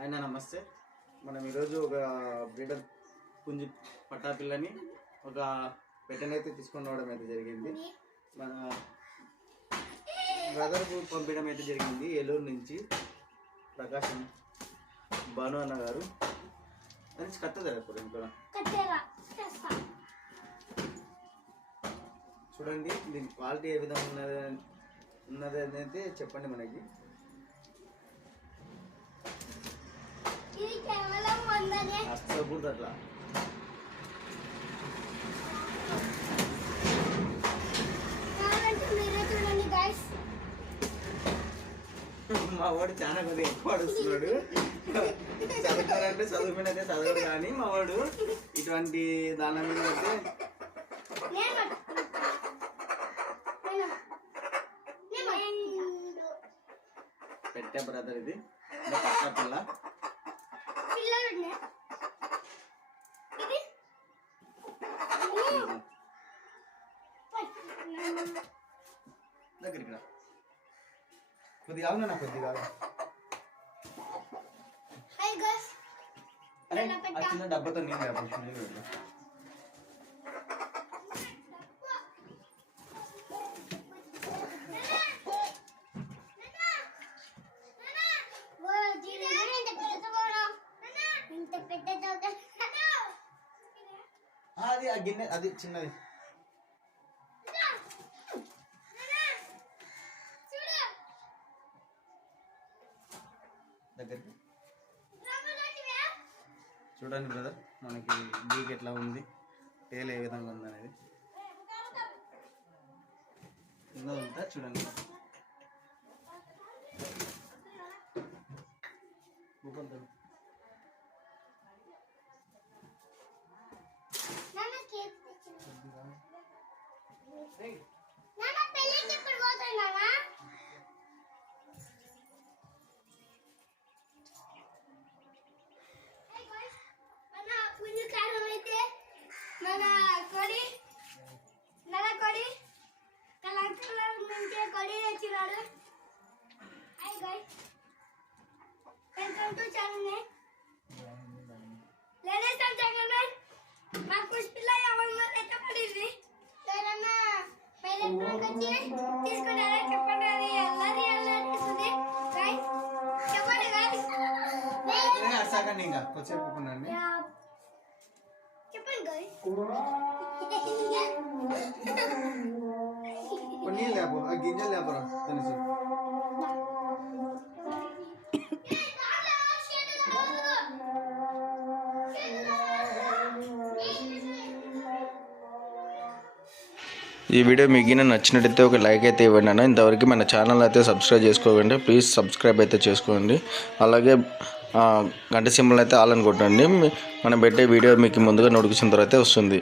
ఆయన నమస్తే. మనం ఈరోజు ఒక బ్రీడర్ పుంజి పట్టాపిల్లని ఒక పెట్టనైతే తీసుకొని రావడం అయితే జరిగింది. మన బ్రదర్కు పంపించడం అయితే జరిగింది. ఏలూరు నుంచి ప్రకాశం భాను అన్న గారు. మంచి కత్తది ఇప్పుడు చేస్తా చూడండి దీని క్వాలిటీ ఏ విధంగా ఉన్నది ఉన్నది అనేది చెప్పండి మనకి ఇది కేవలం కూడా అట్లా మా వాడు చాలా కొద్దిగా ఎక్కువ అడుస్తున్నాడు చదువుతారంటే చదువుకునేదే చదవడు కానీ మా వాడు ఇటువంటి దాని మీద అయితే. పెట్టే బ్రదర్ ఇది. పక్క పిల్ల. దగ్గరికి రా కొద్దిగా ఆగు నా కొద్దిగా అరే ఆ చిన్న డబ్బాతో నీళ్ళు లేకపోతే అది ఆ గిన్నె అది చిన్నది దగ్గరికి? చూడండి బ్రదర్ మనకి బీక్ ఎట్లా ఉంది టేల్ ఏ విధంగా ఉంది అనేది. కింద ఉంటా చూడండి. ఊపంతా. అరసాకండి ఇంకా కొద్దిసేపు ఊపుకుండండి చెప్పండి గైస్ కొన్ని నీళ్ళు లేపు ఆ గింజలు లేపరా కనీసం ఈ వీడియో మీకు నచ్చినట్టయితే ఒక లైక్ అయితే ఇవ్వండి అన్న. ఇంతవరకు మన ఛానల్ అయితే సబ్స్క్రైబ్ చేసుకోకండి. ప్లీజ్ సబ్స్క్రైబ్ అయితే చేసుకోండి. అలాగే గంట సింబల్ అయితే ఆల్ అని కొట్టండి. మనం పెట్టే వీడియో మీకు ముందుగా నోటిఫికేషన్ తర్వాత వస్తుంది.